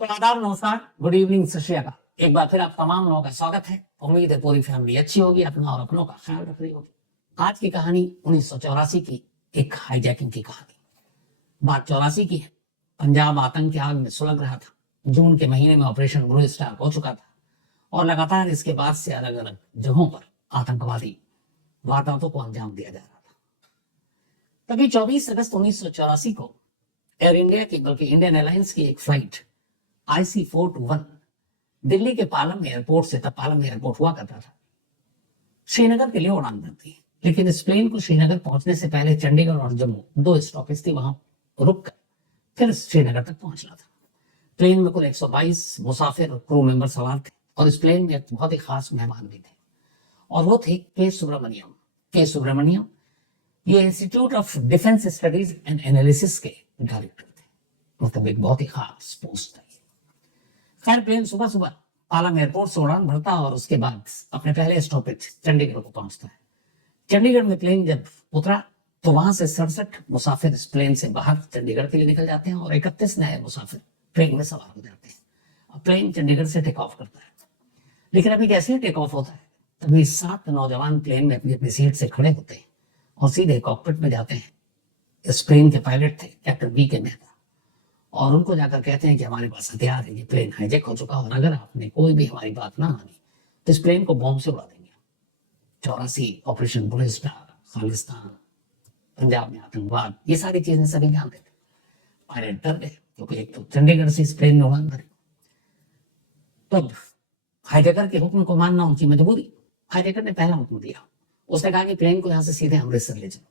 तो आदाब, नमस्कार, गुड इवनिंग, सत श्री अकाल। एक बार फिर आप तमाम लोगों का स्वागत है। उम्मीद है पूरी फैमिली अच्छी होगी, अपना और अपनों का ख्याल रख रही होगी। आज की कहानी 1984 की एक हाईजैकिंग की कहानी। बात 84 की है। पंजाब आतंक की आग में सुलग रहा था। जून के महीने में ऑपरेशन ब्लू स्टार हो चुका था और लगातार इसके बाद से अलग अलग जगहों पर आतंकवादी वारदातों को अंजाम दिया जा रहा था। तभी 24 अगस्त 1984 को एयर इंडिया की, बल्कि इंडियन एयरलाइंस की एक फ्लाइट IC421 दिल्ली के पालम एयरपोर्ट से, तब पालम एयरपोर्ट हुआ करता था, श्रीनगर के लिए उड़ान भरती। लेकिन इस प्लेन को श्रीनगर पहुंचने से पहले चंडीगढ़ और जम्मू दो स्टॉपेज थी, वहां रुक कर फिर श्रीनगर तक पहुंचना था। प्लेन में कुल 122 मुसाफिर और क्रू मेंबर सवार थे और इस प्लेन में एक बहुत ही खास मेहमान भी थे और वो थे के सुब्रमण्यम। के सुब्रमण्यम ये institute of defence studies and analysis के डायरेक्टर थे, मतलब एक बहुत ही खास पोस्ट था। खैर, प्लेन सुबह सुबह पालम एयरपोर्ट से उड़ान भरता और उसके बाद अपने पहले स्टॉपेज चंडीगढ़ को पहुंचता है। चंडीगढ़ में प्लेन जब उतरा तो वहां से 67 मुसाफिर इस प्लेन से बाहर चंडीगढ़ के लिए निकल जाते हैं और 31 नए मुसाफिर प्लेन में सवार हो जाते हैं। अब प्लेन चंडीगढ़ से टेक ऑफ करता है। लेकिन अभी कैसे टेक ऑफ होता है, तभी 7 नौजवान प्लेन में अपनी अपनी सीट से खड़े होते हैं और सीधे कॉकपिट में जाते हैं। इस प्लेन के पायलट थे कैप्टन बी के मेहता, और उनको जाकर कहते हैं कि हमारे पास हथियार है, ये प्लेन हाईजैक हो चुका और अगर आपने कोई भी हमारी बात ना मानी तो इस प्लेन को बॉम्ब से उड़ा देंगे। 84 operation blue star, Khalistan, Punjab में आतंकवाद, ये सारी चीजें सभी जानते थे। पायलट डर गए क्योंकि एक तो चंडीगढ़ से इस प्लेन ने उड़ान भरी। तब हाईजैकर के हुक्म को मानना उनकी मजबूरी। हाईजैकर ने पहला हुक्म दिया, उसने कहा कि प्लेन को यहां से सीधे अमृतसर ले जाओ।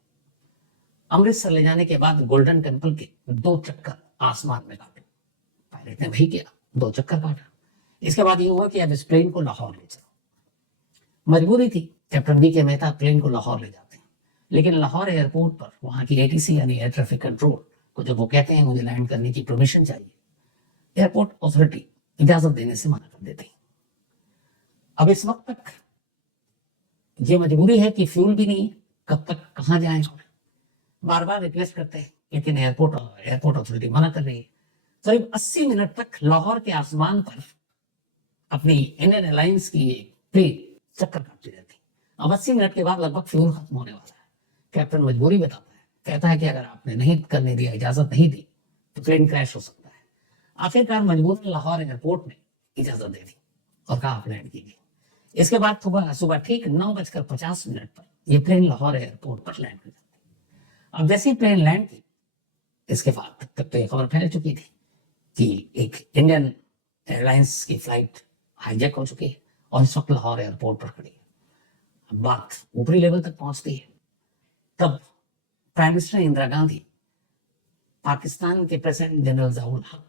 अमृतसर ले जाने के बाद गोल्डन टेम्पल के 2 चक्कर आसमान में काटे। पायलट ने वही किया, 2 चक्कर काटा। इसके बाद ये हुआ कि अब इस प्लेन को लाहौर ले चलो। मजबूरी थी, कैप्टन बी के मेहता प्लेन को लाहौर ले जाते हैं। लेकिन लाहौर एयरपोर्ट पर वहां की ATC यानी एयर ट्रैफिक कंट्रोल को जब वो कहते हैं मुझे लैंड करने की परमिशन चाहिए, एयरपोर्ट अथॉरिटी इजाजत देने से मना कर देती। अब इस वक्त तक ये मजबूरी है कि फ्यूल भी नहीं है, कब तक कहां जाएं। बार बार रिक्वेस्ट करते हैं लेकिन एयरपोर्ट अथॉरिटी मना कर रही है। करीब 80 मिनट तक लाहौर के आसमान पर अपनी इंडियन एयरलाइंस की प्लेन चक्कर काटती रहती। अब 80 मिनट के बाद लगभग फ्यूल खत्म होने वाला है। कैप्टन मजबूरी बताता है, कहता है कि अगर आपने नहीं करने दिया, इजाजत नहीं दी तो प्लेन क्रैश हो सकता है। आखिरकार मजबूरन लाहौर एयरपोर्ट ने इजाजत दे दी और कहा आप लैंड कीजिए। इसके बाद सुबह ठीक 9:50 पर यह प्लेन लाहौर एयरपोर्ट पर लैंड कर जाती। अब जैसे ही प्लेन लैंड की, इसके बाद तक तो ये खबर फैल चुकी थी कि एक इंडियन एयरलाइंस की फ्लाइट हाईजैक हो चुकी है और इस वक्त लाहौर एयरपोर्ट पर खड़ी है। अब बात ऊपरी लेवल तक पहुंचती है। तब प्राइम मिनिस्टर इंदिरा गांधी पाकिस्तान के प्रेसिडेंट जनरल ज़ियाउल हक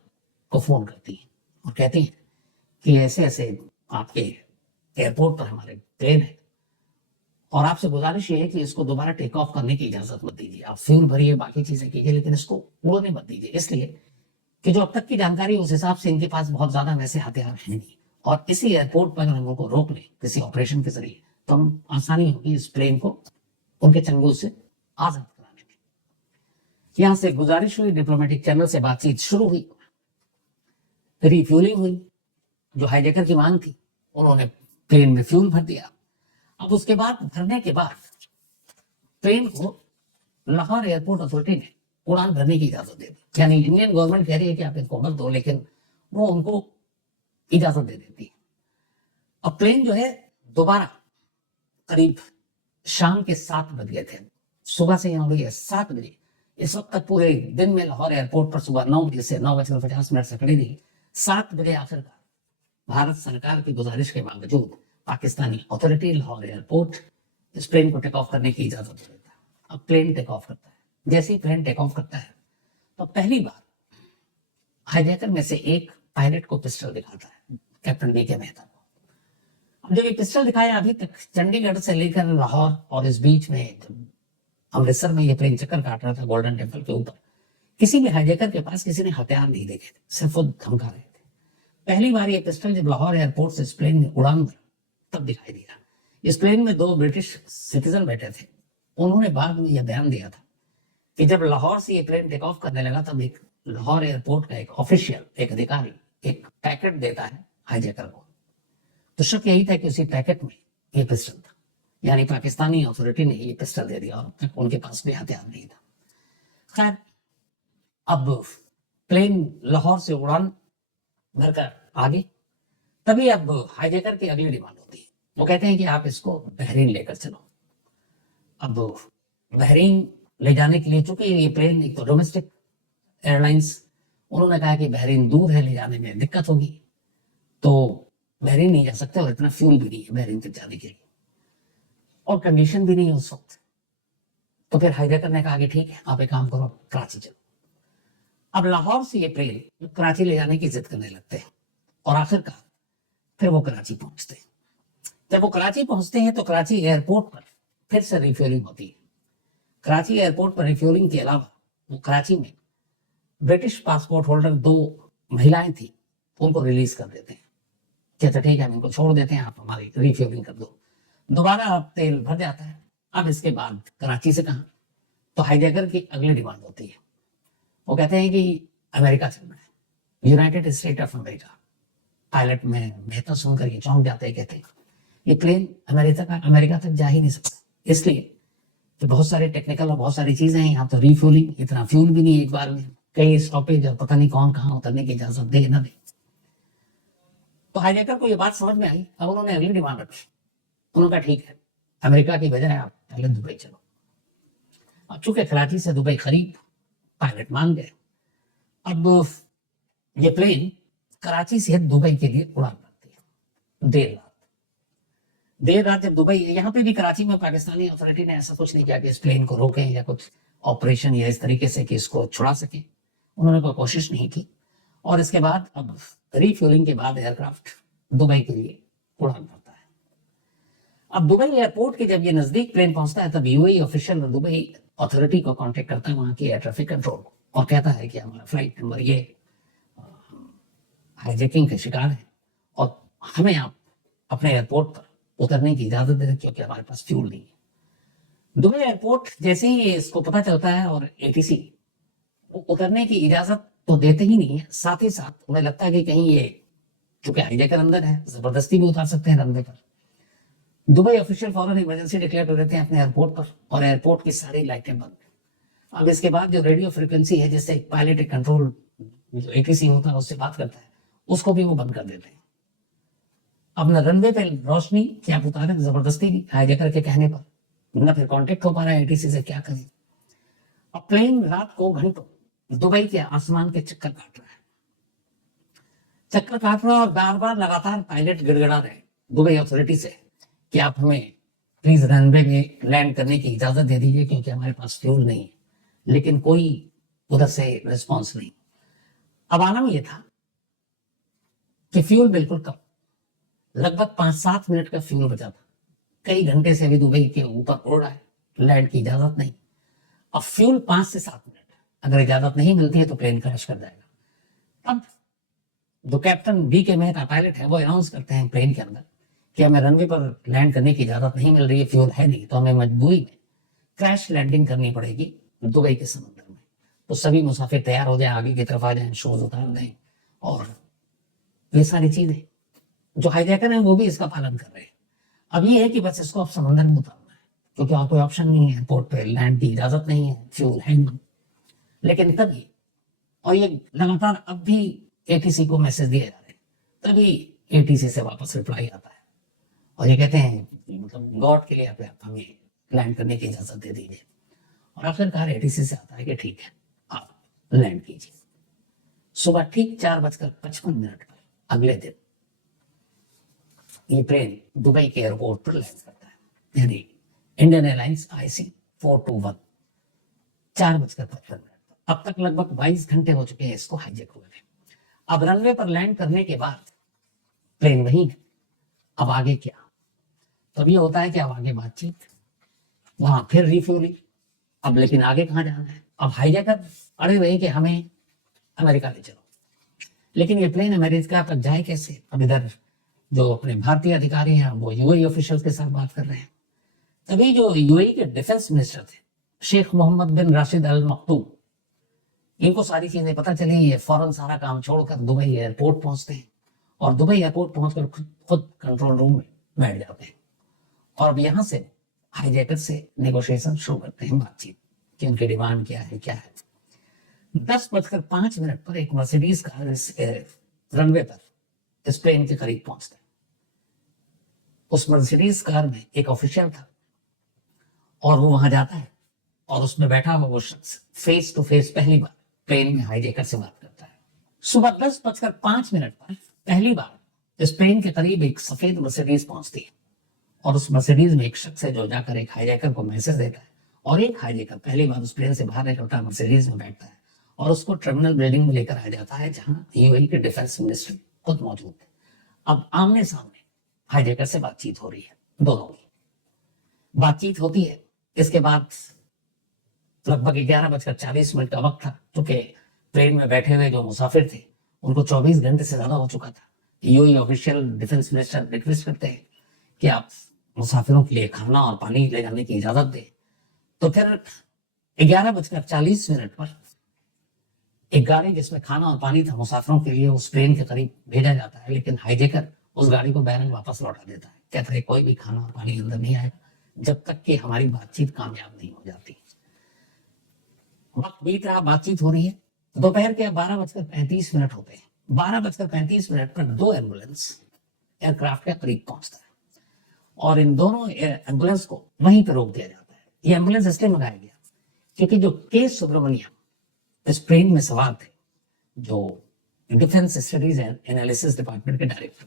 को फोन करती है और कहती है कि ऐसे ऐसे आपके एयरपोर्ट पर हमारे प्लेन है और आपसे गुजारिश ये है कि इसको दोबारा टेक ऑफ करने की इजाजत मत दीजिए। आप फ्यूल भरिए, बाकी चीजें कीजिए, लेकिन इसको उड़ने मत दीजिए, इसलिए कि जो अब तक की जानकारी उस हिसाब से इनके पास बहुत ज्यादा वैसे हथियार है नहीं और इसी एयरपोर्ट पर अगर हम उनको रोक लें किसी ऑपरेशन के जरिए तो हम आसानी होगी इस प्लेन को उनके चंगुल से आजाद कराने में। यहां से गुजारिश हुई, डिप्लोमेटिक चैनल से बातचीत शुरू हुई, रिफ्यूलिंग हुई। जो हाईजैकर की मांग थी उन्होंने प्लेन में फ्यूल भर दिया। अब उसके बाद भरने के बाद प्लेन को लाहौर एयरपोर्ट अथॉरिटी ने उड़ान भरने की इजाजत दे दी। यानी इंडियन गवर्नमेंट कह रही है कि आप इनको मत दो, लेकिन वो उनको इजाजत दे देती है। अब प्लेन जो है दोबारा करीब शाम के 7 बज गए थे। सुबह से यहाँ हुई है 7 बजे। इस वक्त तक पूरे दिन में लाहौर एयरपोर्ट पर सुबह 9 बजे से 9:50 से खड़ी रही। 7 बजे आखिरकार भारत सरकार की गुजारिश के बावजूद पाकिस्तानी अथॉरिटी लाहौर एयरपोर्ट इस प्लेन को टेक ऑफ करने की इजाजत देता है। अब प्लेन टेक ऑफ करता है। जैसे ही प्लेन टेक ऑफ करता है तो पहली बार हाईजैकर में से एक पायलट को पिस्टल दिखाता है, कैप्टन बी के मेहता को। अब जब ये पिस्टल दिखाया, अभी तक चंडीगढ़ से लेकर लाहौर और इस बीच में अमृतसर में ये प्लेन चक्कर काट रहा था गोल्डन टेम्पल के ऊपर, किसी भी हाईजैकर के पास किसी ने हथियार नहीं देखे थे, सिर्फ वो धमका रहे थे। पहली बार ये पिस्टल जब लाहौर एयरपोर्ट से इस प्लेन में उड़ान भरा तब दिखाई दिया। इस प्लेन में 2 ब्रिटिश सिटीजन बैठे थे। उन्होंने बाद में यह बयान दिया था कि जब लाहौर से ये प्लेन टेक ऑफ करने लगा तब एक लाहौर एयरपोर्ट का एक ऑफिशियल, एक अधिकारी, एक पैकेट देता है हाईजैकर को। तो शक यही था कि उसी पैकेट में ये पिस्टल था, यानी पाकिस्तानी अथॉरिटी ने ये पिस्टल दे दिया और उनके पास कोई हथियार नहीं था। खैर, अब प्लेन लाहौर से उड़ान भरकर आगे, तभी अब हाईजैकर की अगली डिमांड होती है। वो कहते हैं कि आप इसको बहरीन लेकर चलो। अब बहरीन ले जाने के लिए, चूंकि ये प्लेन एक तो डोमेस्टिक एयरलाइंस, उन्होंने कहा कि बहरीन दूर है, ले जाने में दिक्कत होगी, तो बहरीन नहीं जा सकते और इतना फ्यूल भी नहीं है बहरीन तक जाने के लिए, और कंडीशन भी नहीं है उस वक्त। तो फिर हाईजैकर ने कहा कि ठीक है, आप एक काम करो, कराची चलो। अब लाहौर से ये प्लेन कराची ले जाने की जिद करने लगते हैं और आखिरकार फिर वो कराची पहुंचते हैं। जब वो कराची पहुंचते हैं तो कराची एयरपोर्ट पर फिर से रिफ्यूलिंग होती है। कराची एयरपोर्ट पर रिफ्यूलिंग के अलावा वो कराची में ब्रिटिश पासपोर्ट होल्डर 2 महिलाएं थी, उनको रिलीज कर देते हैं कि अच्छा ठीक है, हम इनको छोड़ देते हैं, आप हमारी रिफ्यूलिंग कर दो। दोबारा अब तेल भर जाता है। अब इसके बाद कराची से कहाँ, तो हाईजैकर की अगली डिमांड होती है। वो कहते हैं कि अमेरिका चलना है, United state of America. Pilot में बेहतर सुनकर ये चौंक जाते हैं, कहते हैं ये प्लेन अमेरिका तक जा ही नहीं सकता, इसलिए तो बहुत सारे टेक्निकल और बहुत सारी चीजें हैं यहाँ, तो रिफ्यूलिंग, इतना फ्यूल भी नहीं एक बार में, कई स्टॉपेज और पता नहीं कौन कहाँ उतरने की इजाजत दे ना दे। तो हाईजैकर को ये बात समझ में आई। अब उन्होंने अगली डिमांड रखी। उन्होंने कहा ठीक है, अमेरिका की बजाय आप पहले दुबई चलो। अब चूंकि कराची से दुबई करीब, पायलट मान गए। अब ये प्लेन कराची से दुबई के लिए उड़ान भरती है देर रात जब दुबई, यहाँ पे भी कराची में पाकिस्तानी अथॉरिटी ने ऐसा कुछ नहीं किया कि इस प्लेन को रोकें या कुछ ऑपरेशन या इस तरीके से कि इसको छुड़ा सकें, उन्होंने कोई कोशिश नहीं की। और इसके बाद अब रिफ्यूलिंग के बाद एयरक्राफ्ट दुबई के लिए उड़ान भरता है। अब दुबई एयरपोर्ट के जब ये नजदीक प्लेन पहुंचता है, तब यूएई ऑफिशियल दुबई अथॉरिटी को कांटेक्ट करता है, वहां की एयर ट्रैफिक कंट्रोल, और कहता है कि हमारा फ्लाइट नंबर ये हाईजैकिंग के शिकार है और हमें आप अपने एयरपोर्ट पर उतरने की इजाजत दे, क्योंकि हमारे पास फ्यूल नहीं है। दुबई एयरपोर्ट जैसे ही इसको पता चलता है और एटीसी उतरने की इजाजत तो देते ही नहीं है, साथ ही साथ उन्हें लगता है कि कहीं ये चूंकि हाईजैकर अंदर है, जबरदस्ती भी उतार सकते हैं रनवे पर। दुबई ऑफिशियल फौरन इमरजेंसी डिक्लेयर कर देते हैं अपने एयरपोर्ट पर और एयरपोर्ट की सारी लाइटें बंद। अब इसके बाद जो रेडियो फ्रिक्वेंसी है, जिससे पायलट कंट्रोल जो एटीसी होता है उससे बात करता है, उसको भी वो बंद कर देते हैं। अब न रनवे पे रोशनी कि आप उतारे, जबरदस्ती नहीं, हाईजैकर के कहने पर, न फिर कांटेक्ट हो पा रहा है एटीसी से, क्या करें। अब प्लेन रात को घंटों दुबई के आसमान के चक्कर काट रहा है और बार बार लगातार पायलट गिड़गिड़ा रहे दुबई अथॉरिटी से कि आप हमें प्लीज रनवे में लैंड करने की इजाजत दे दीजिए, क्योंकि हमारे पास फ्यूल नहीं है। लेकिन कोई उधर से रिस्पॉन्स नहीं। अब आलम यह था कि फ्यूल बिल्कुल कम, लगभग 5-7 मिनट का फ्यूल बचा था। कई घंटे से भी दुबई के ऊपर उड़ रहा है, लैंड की इजाजत नहीं। अब फ्यूल 5 से 7 मिनट, अगर इजाजत नहीं मिलती है तो प्लेन क्रैश कर जाएगा। अब जो कैप्टन बी के मेहता पायलट है, वो अनाउंस करते हैं प्लेन के अंदर कि हमें रनवे पर लैंड करने की इजाजत नहीं मिल रही है, फ्यूल है नहीं, तो हमें मजबूरी में क्रैश लैंडिंग करनी पड़ेगी दुबई के समंदर में। तो सभी मुसाफिर तैयार हो जाए, आगे की तरफ आ जाए, शूज उतार दें, और ये सारी चीजें जो हाईजैकर है वो भी इसका पालन कर रहे हैं। अब ये है कि बस इसको अब समंदर में उतारना है, क्योंकि और कोई ऑप्शन नहीं है, एयरपोर्ट पे लैंड की इजाजत नहीं है, फ्यूल है नहीं। लेकिन तभी, और ये लगातार अब भी एटीसी को मैसेज दिए जा रहे हैं, तभी एटीसी से वापस रिप्लाई आता है और ये कहते हैं मतलब गॉड के लिए आप हमें लैंड करने की इजाजत दे दीजिए। और आखिरकार एटीसी से आता है कि ठीक है, आप लैंड कीजिए। सुबह ठीक 4:55 पर अगले दिन ये प्लेन दुबई के एयरपोर्ट पर लैंड करता है, यानी इंडियन एयरलाइंस IC 421, 4:55। अब तक लगभग 22 घंटे हो चुके हैं इसको हाईजैक हुए। अब रनवे पर लैंड करने के बाद प्लेन वहीं है, अब आगे क्या? तब ये होता है कि अब आगे बातचीत, वहां फिर रिफ्यूलिंग। अब लेकिन आगे कहाँ जाना है? अब हाईजैकर अड़े हुए कि हमें अमेरिका ले चलो, लेकिन ये प्लेन अमेरिका तक जाए कैसे? अब इधर जो अपने भारतीय अधिकारी हैं वो यूएई ऑफिशियल के साथ बात कर रहे हैं। तभी जो यूएई के डिफेंस मिनिस्टर थे, शेख मोहम्मद बिन राशिद अल मक्तूम, इनको सारी चीजें पता चली। ये फौरन सारा काम छोड़कर दुबई एयरपोर्ट पहुंचते हैं और दुबई एयरपोर्ट पहुंचकर खुद कंट्रोल रूम में बैठ जाते हैं और अब यहाँ से हाईजैकर से नेगोशिएशन शुरू करते हैं, बातचीत कि उनकी डिमांड क्या है क्या है। 10:05 पर एक मर्सिडीज कार इस रनवे पर इस प्लेन के करीब पहुंचता है। उस मर्सिडीज कार में एक ऑफिशियल था और वो वहां जाता है और उसमें बैठा हुआ वो शख्स फेस टू फेस पहली बार प्लेन में हाईजैकर से बात करता है। सुबह 10:05 पर पहली बार इस प्लेन के करीब एक सफेद मर्सिडीज पहुंचती है और उस मर्सिडीज में एक शख्स है जो जाकर एक हाईजैकर को मैसेज देता है और एक हाईजैकर पहली बार उस प्लेन से बाहर निकलता मर्सिडीज में बैठता है और उसको टर्मिनल बिल्डिंग में लेकर आ जाता है जहां यूएई के डिफेंस मिनिस्टर खुद मौजूद है। अब आमने सामने हाईजैकर से बातचीत हो रही है, दोनों की बातचीत होती है। इसके बाद लगभग 11:40 का वक्त था, क्योंकि प्लेन में बैठे हुए जो मुसाफिर थे उनको 24 घंटे से ज्यादा हो चुका था। UAE official defence minister request करते हैं कि आप मुसाफिरों के लिए खाना और पानी ले जाने की इजाजत दें। तो फिर 11:40 पर एक गाड़ी जिसमें खाना और पानी था मुसाफिरों के लिए उस प्लेन के करीब भेजा जाता है, लेकिन हाईजैकर उस गाड़ी को बैरन वापस लौटा देता है। कहता है कोई भी खाना और पानी अंदर नहीं आएगा जब तक कि हमारी बातचीत कामयाब नहीं हो जाती। वक्त बीत रहा, बातचीत हो रही है। दोपहर के 12:35 होते हैं। 12:35 पर दो एम्बुलेंस एयरक्राफ्ट के करीब पहुंचता है और इन दोनों एम्बुलेंस को वहीं पर रोक दिया जाता है। ये एम्बुलेंस इसलिए मंगाया गया क्योंकि जो के सुब्रमण्यम इस प्लेन में सवार थे, जो defence studies and analysis department के डायरेक्टर,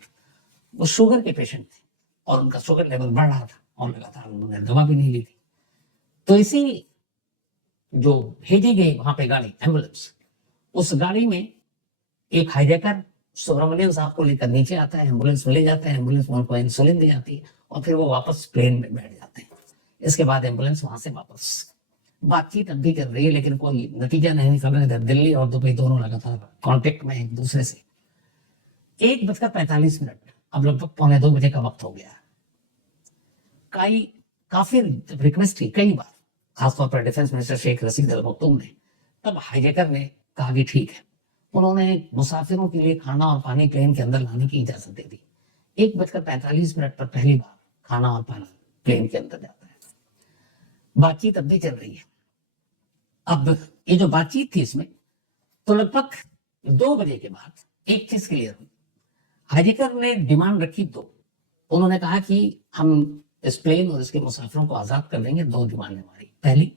वो शुगर के पेशेंट थे और उनका शुगर लेवल बढ़ रहा था और लगातार उन्होंने दवा भी नहीं ली थी। तो इसी जो भेजी गई वहां पे गाड़ी एम्बुलेंस, उस गाड़ी में एक हाईजैकर सुब्रमण्यम साहब को लेकर नीचे आता है, एम्बुलेंस में ले जाता है, एम्बुलेंस में उनको इंसुलिन दी जाती है और फिर वो वापस प्लेन में बैठ जाते हैं। इसके बाद एम्बुलेंस वहां से वापस, बातचीत अब भी कर रही है लेकिन कोई नतीजा नहीं निकल रहा है। दिल्ली और दुबई दोनों लगातार कांटेक्ट में एक दूसरे से। 1:45 अब लगभग 1:45 का वक्त हो गया। काफी रिक्वेस्ट की कई बार, खासतौर पर डिफेंस मिनिस्टर शेख रशीद अल मखदूम ने, तब हाईजैकर ने कहा कि ठीक है। उन्होंने मुसाफिरों के लिए खाना और पानी प्लेन के अंदर लाने की इजाजत दे दी। 1:45 पर पहली बार खाना और पानी प्लेन के अंदर जाता है। बातचीत अब भी चल रही है। अब ये जो बातचीत थी इसमें तो लगभग 2 बजे के बाद एक चीज क्लियर हुई। हाईजैकर ने डिमांड रखी दो। उन्होंने कहा कि हम इस प्लेन और इसके मुसाफिरों को आजाद कर देंगे। दो डिमांड हमारी, पहली,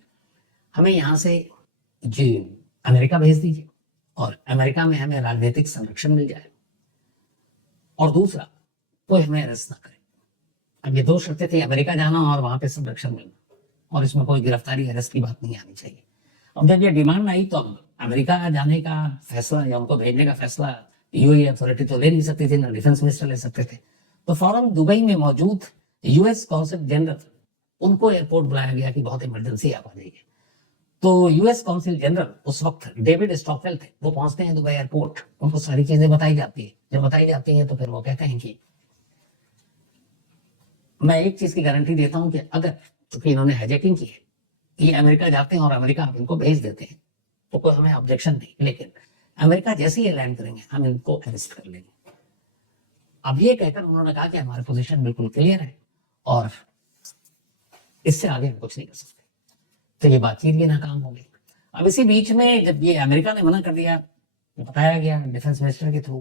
हमें यहाँ से जी अमेरिका भेज दीजिए और अमेरिका में हमें राजनीतिक संरक्षण मिल जाए, और दूसरा, कोई हमें अरेस्ट ना करे। अब ये दो शर्तें थी, अमेरिका जाना और वहां पे संरक्षण मिलना, और इसमें कोई गिरफ्तारी अरेस्ट की बात नहीं आनी चाहिए। अब जब ये डिमांड आई तो अमेरिका जाने का फैसला या उनको भेजने का फैसला यूएई अथॉरिटी तो ले नहीं सकती थी, ना डिफेंस मिनिस्टर ले सकते थे। तो फौरन दुबई में मौजूद यूएस कॉन्सल जनरल, उनको एयरपोर्ट बुलाया गया कि बहुत इमरजेंसी आप आ जाइए। तो यूएस कॉन्सल जनरल उस वक्त डेविड स्टॉकवेल थे। वो पहुंचते हैं दुबई एयरपोर्ट, उनको सारी चीजें बताई जाती है। जब बताई जाती है तो फिर वो कहते हैं कि मैं एक चीज की गारंटी देता हूं कि अगर, चूंकि इन्होंने हाईजैकिंग की है, ये अमेरिका जाते हैं और अमेरिका आप इनको भेज देते हैं तो कोई हमें ऑब्जेक्शन नहीं, लेकिन अमेरिका जैसे ही लैंड करेंगे हम इनको अरेस्ट कर लेंगे। अब ये कहकर उन्होंने कहा कि हमारी पोजीशन बिल्कुल क्लियर है और इससे आगे हम कुछ नहीं कर सकते। तो ये बातचीत भी नाकाम हो गई। अब इसी बीच में जब ये अमेरिका ने मना कर दिया, बताया गया डिफेंस मिनिस्टर के थ्रू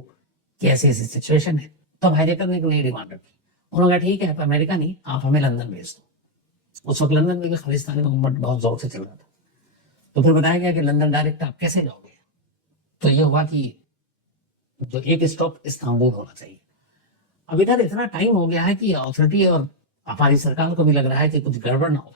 कि ऐसी ऐसी सिचुएशन है, तब हाईजैकर ने एक नई डिमांड रखी। उन्होंने कहा ठीक है, आप अमेरिका नहीं, आप हमें लंदन भेज दो। उस वक्त लंदन में भी खालिस्तानी मूवमेंट बहुत जोर से चल रहा था। तो फिर बताया गया कि लंदन डायरेक्ट आप कैसे जाओगे। तो ये हुआ कि जो एक स्टॉप इस्तांबुल होना चाहिए। अब इधर इतना टाइम हो गया है कि अथॉरिटी और हमारी सरकार को भी लग रहा है कि कुछ गड़बड़ ना हो।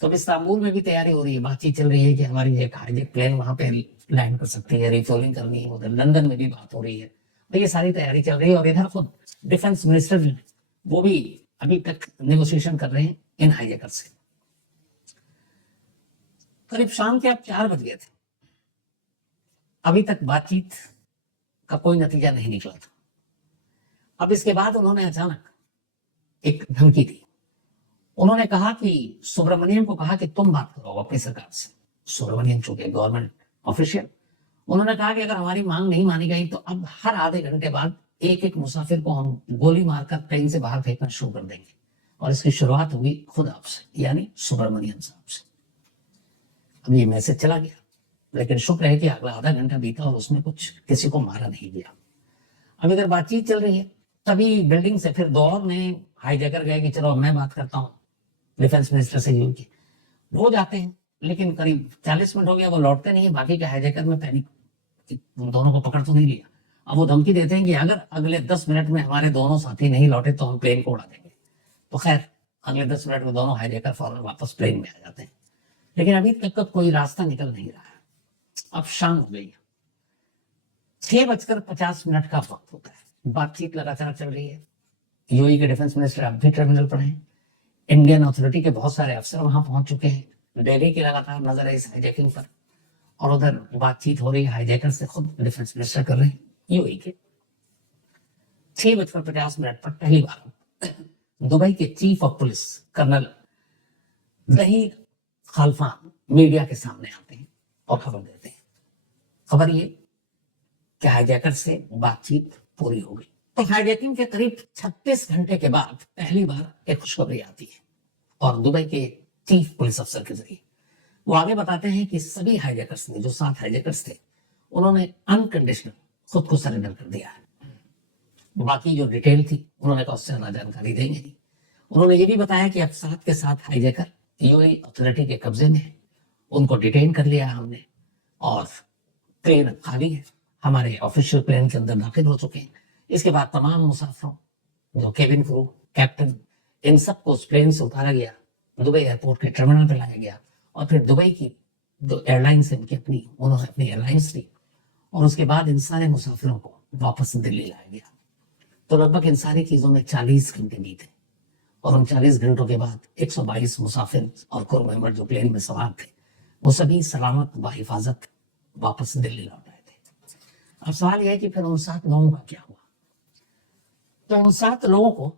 तो इस्तांबुल में भी तैयारी हो रही है, बातचीत चल रही है कि हमारी एक हाईजैक प्लेन वहां पे लैंड कर सकती है, रिफ्यूलिंग करनी है। उधर लंदन में भी बात हो रही है, तो ये सारी तैयारी चल रही है। और इधर खुद डिफेंस मिनिस्टर वो भी अभी तक नेगोशिएशन कर रहे हैं इन हाईजैकर से। करीब शाम के अब 4 बज गए थे, अभी तक बातचीत का कोई नतीजा नहीं निकला था। अब इसके बाद उन्होंने अचानक एक धमकी दी। उन्होंने कहा कि सुब्रमण्यम को कहा कि तुम बात करो अपनी सरकार से। सुब्रमण्यम चूंकि गवर्नमेंट ऑफिशियल, उन्होंने कहा कि अगर हमारी मांग नहीं मानी गई तो अब हर आधे घंटे बाद एक एक मुसाफिर को हम गोली मारकर प्लेन से बाहर फेंकना शुरू कर देंगे। और इसकी शुरुआत हुई खुद आपसे, यानी सुब्रमण्यम साहब से। अब ये मैसेज चला गया, लेकिन शुक्र है कि अगला आधा घंटा बीता और उसने कुछ किसी को मारा नहीं गया। अब इधर बातचीत चल रही है, तभी बिल्डिंग से फिर दो और नए हाईजैकर गए कि चलो मैं बात करता हूँ डिफेंस मिनिस्टर से यूं की। वो जाते हैं, लेकिन करीब 40 मिनट हो गया, वो लौटते नहीं है। बाकी के हाईजैकर में पैनिक, दोनों को पकड़ तो नहीं लिया। अब वो धमकी देते हैं कि अगर अगले 10 मिनट में हमारे दोनों साथी नहीं लौटे तो हम प्लेन को उड़ा देंगे। तो खैर अगले 10 मिनट में दोनों हाईजैकर फौरन वापस प्लेन में आ जाते हैं, लेकिन अभी तक कोई रास्ता निकल नहीं रहा है। अब शाम हो गई, 6:50 का वक्त होता है। बातचीत लगातार चल रही है। यूएई के डिफेंस मिनिस्टर अब भी टर्मिनल पर हैं। इंडियन अथॉरिटी के बहुत सारे अफसर वहां पहुंच चुके हैं। दिल्ली की लगातार नजर है इस हाईजैकिंग पर, और उधर बातचीत हो रही है हाईजैकर से खुद डिफेंस मिनिस्टर कर रहे हैं यूएई के। 6:50 पर पहली बार दुबई के chief of police colonel Zahir Khalfan media के सामने आते हैं और खबर देते हैं। खबर ये कि हाईजैकर से बातचीत पूरी हो गई। तो हाईजैकिंग के करीब 36 घंटे के बाद पहली बार एक खुशखबरी आती है, और दुबई के चीफ पुलिस अफसर के जरिए वो आगे बताते हैं कि सभी हाईजैकर्स ने, जो 7 हाईजैकर्स थे, उन्होंने अनकंडीशनल खुद को सरेंडर कर दिया है। बाकी जो डिटेल थी उन्होंने कहा उससे ज्यादा जानकारी देंगे नहीं। उन्होंने ये भी बताया कि अब 7 के 7 हाईजैकर यूएई अथॉरिटी के कब्जे में है, उनको डिटेन कर लिया हमने, और प्लेन खाली है, हमारे ऑफिशियल प्लेन के अंदर दाखिल हो चुके हैं। इसके बाद तमाम मुसाफिरों, जो केबिन क्रू, कैप्टन, इन सबको उस प्लेन से उतारा गया, दुबई एयरपोर्ट के टर्मिनल पर लाया गया, और फिर दुबई की जो एयरलाइंस है उनकी उन्होंने अपनी एयरलाइंस ली, और उसके बाद इन सारे मुसाफिरों को वापस दिल्ली लाया गया। तो लगभग इन सारी चीजों में 40 घंटे बीते, और उन 40 घंटों के बाद 122 मुसाफिर और क्रू मेंबर जो प्लेन में सवार थे, वो सभी सलामत बाहिफाजत वापस दिल्ली लौट आए थे। अब सवाल यह है कि फिर उन 7 लोगों का क्या हुआ? तो उन 7 लोगों को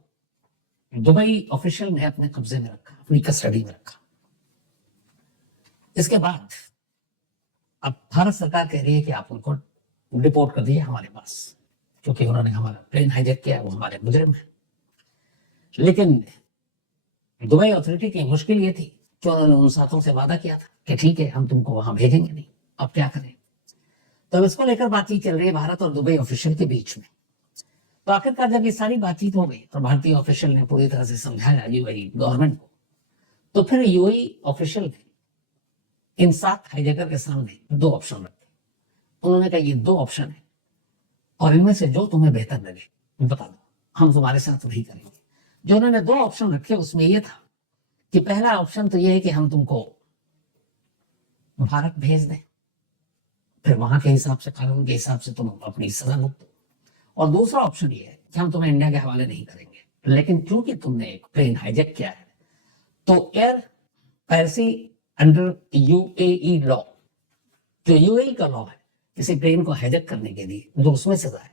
दुबई ऑफिशियल ने अपने कब्जे में रखा, अपनी कस्टडी में रखा। इसके बाद अब भारत सरकार कह रही है कि आप उनको रिपोर्ट कर दिए हमारे पास, क्योंकि उन्होंने हमारा प्लेन हाईजैक किया, वो हमारे मुजरिम है। लेकिन दुबई अथॉरिटी की मुश्किल ये थी कि उन्होंने उन 7 से वादा किया था कि ठीक है हम तुमको वहां भेजेंगे नहीं, अब क्या करें? तो इसको लेकर बातचीत चल रही है भारत और दुबई ऑफिशियल के बीच में। तो आखिरकार जब ये सारी बातचीत हो गई तो भारतीय ऑफिशियल ने पूरी तरह से समझाया यूएई गवर्नमेंट को। तो फिर यूएई ऑफिशियल ने इन 7 हाईजैकर के सामने 2 ऑप्शन रखे। उन्होंने कहा ये 2 ऑप्शन है, और इनमें से जो तुम्हें बेहतर लगे बता दो, हम तुम्हारे साथ वही करेंगे। जो उन्होंने 2 ऑप्शन रखे उसमें यह था कि पहला ऑप्शन तो यह है कि हम तुमको भारत भेज दें, फिर वहां के हिसाब से, कानून के हिसाब से तुम अपनी सजा भुगतो, और दूसरा ऑप्शन ये है कि हम तुम्हें इंडिया के हवाले नहीं करेंगे, लेकिन क्योंकि तुमने एक प्लेन हाईजैक किया है तो air piracy under UAE law, जो यूएई का लॉ है किसी प्लेन को हाईजैक करने के लिए, जो उसमें सजा है,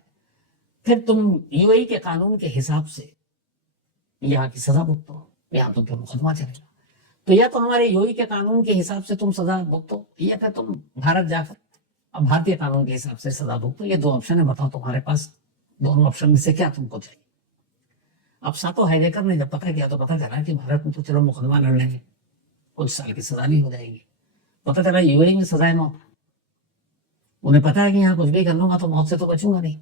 फिर तुम यूएई के कानून के हिसाब से यहाँ की सजा भुगतो, यहाँ तुम पे मुकदमा चलेगा। तो या तो हमारे यूएई के कानून के हिसाब से तुम सजा भुगतो, या फिर तुम भारत जाकर अब भारतीय कानून के हिसाब से सजा भुगतो। ये 2 ऑप्शन है, बताओ तुम्हारे पास दोनों ऑप्शन में से क्या तुमको चाहिए? अब 7 हाईजैकर ने जब पता किया तो पता चला कि भारत में तो चलो मुकदमा लड़ लेंगे, कुछ साल की सजा भी हो जाएगी। पता चला यूएई में सजाए मौत, उन्हें पता है कि यहाँ कुछ भी कर लूंगा तो मौत से तो बचूंगा नहीं।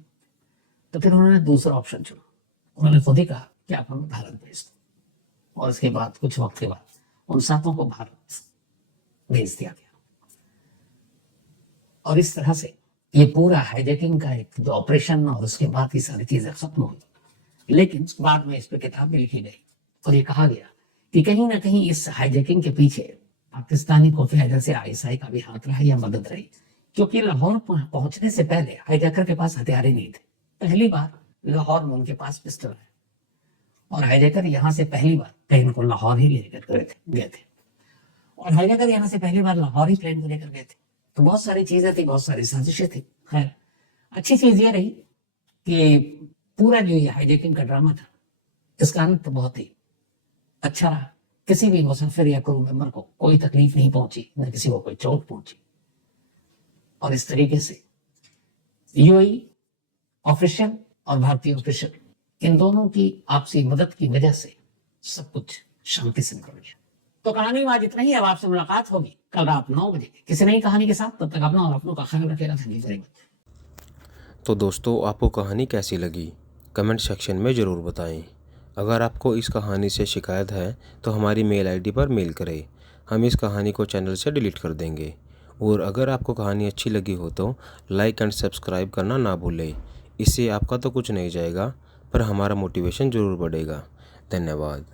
तो फिर उन्होंने दूसरा ऑप्शन चुना, उन्होंने खुद ही कहा कि आप हमें भारत भेज दो, और इसके बाद कुछ वक्त के बाद उन 7 को भारत भेज दिया गया। और इस तरह से ये पूरा हाईजैकिंग का एक जो ऑपरेशन और उसके बाद की सारी चीजें खत्म हुई। लेकिन बाद में इस पर किताब भी लिखी गई और ये कहा गया कि कहीं ना कहीं इस हाईजैकिंग के पीछे पाकिस्तानी खुफिया एजेंसी आईएसआई का भी हाथ रहा या मदद रही, क्योंकि लाहौर पहुंचने से पहले हाईजैकर के पास हथियार ही नहीं थे। पहली बार लाहौर में उनके पास पिस्टल है, और हाईजैकर यहाँ से पहली बार प्लेन को लाहौर ही लेकर गए थे, और हाईजैकर यहाँ से पहली बार लाहौर ही प्लेन को लेकर गए थे। तो बहुत सारी चीजें थी, बहुत सारी साजिशें थी। खैर अच्छी चीज ये रही कि पूरा जो ये हाईजैकिंग का ड्रामा था, इसका अंत बहुत ही अच्छा रहा। किसी भी मुसाफिर या क्रू मेंबर को कोई तकलीफ नहीं पहुंची, न किसी को कोई चोट पहुंची। और इस तरीके से यूएई ऑफिशियल और भारतीय ऑफिसर, इन दोनों की आपसी मदद की वजह से सब कुछ शांति से निकल गया। तो कहानी में आज इतना ही। अब आपसे मुलाकात होगी कल रात 9 बजे किसी नई कहानी के साथ। तब तक अपना और अपनों का ख्याल रखेगा। Thank you very much. तो दोस्तों, आपको कहानी कैसी लगी कमेंट सेक्शन में ज़रूर बताएं। अगर आपको इस कहानी से शिकायत है तो हमारी मेल आईडी पर मेल करें। हम इस कहानी को चैनल से डिलीट कर देंगे। और अगर आपको कहानी अच्छी लगी हो तो लाइक एंड सब्सक्राइब करना ना भूलें। इससे आपका तो कुछ नहीं जाएगा पर हमारा मोटिवेशन ज़रूर बढ़ेगा। धन्यवाद।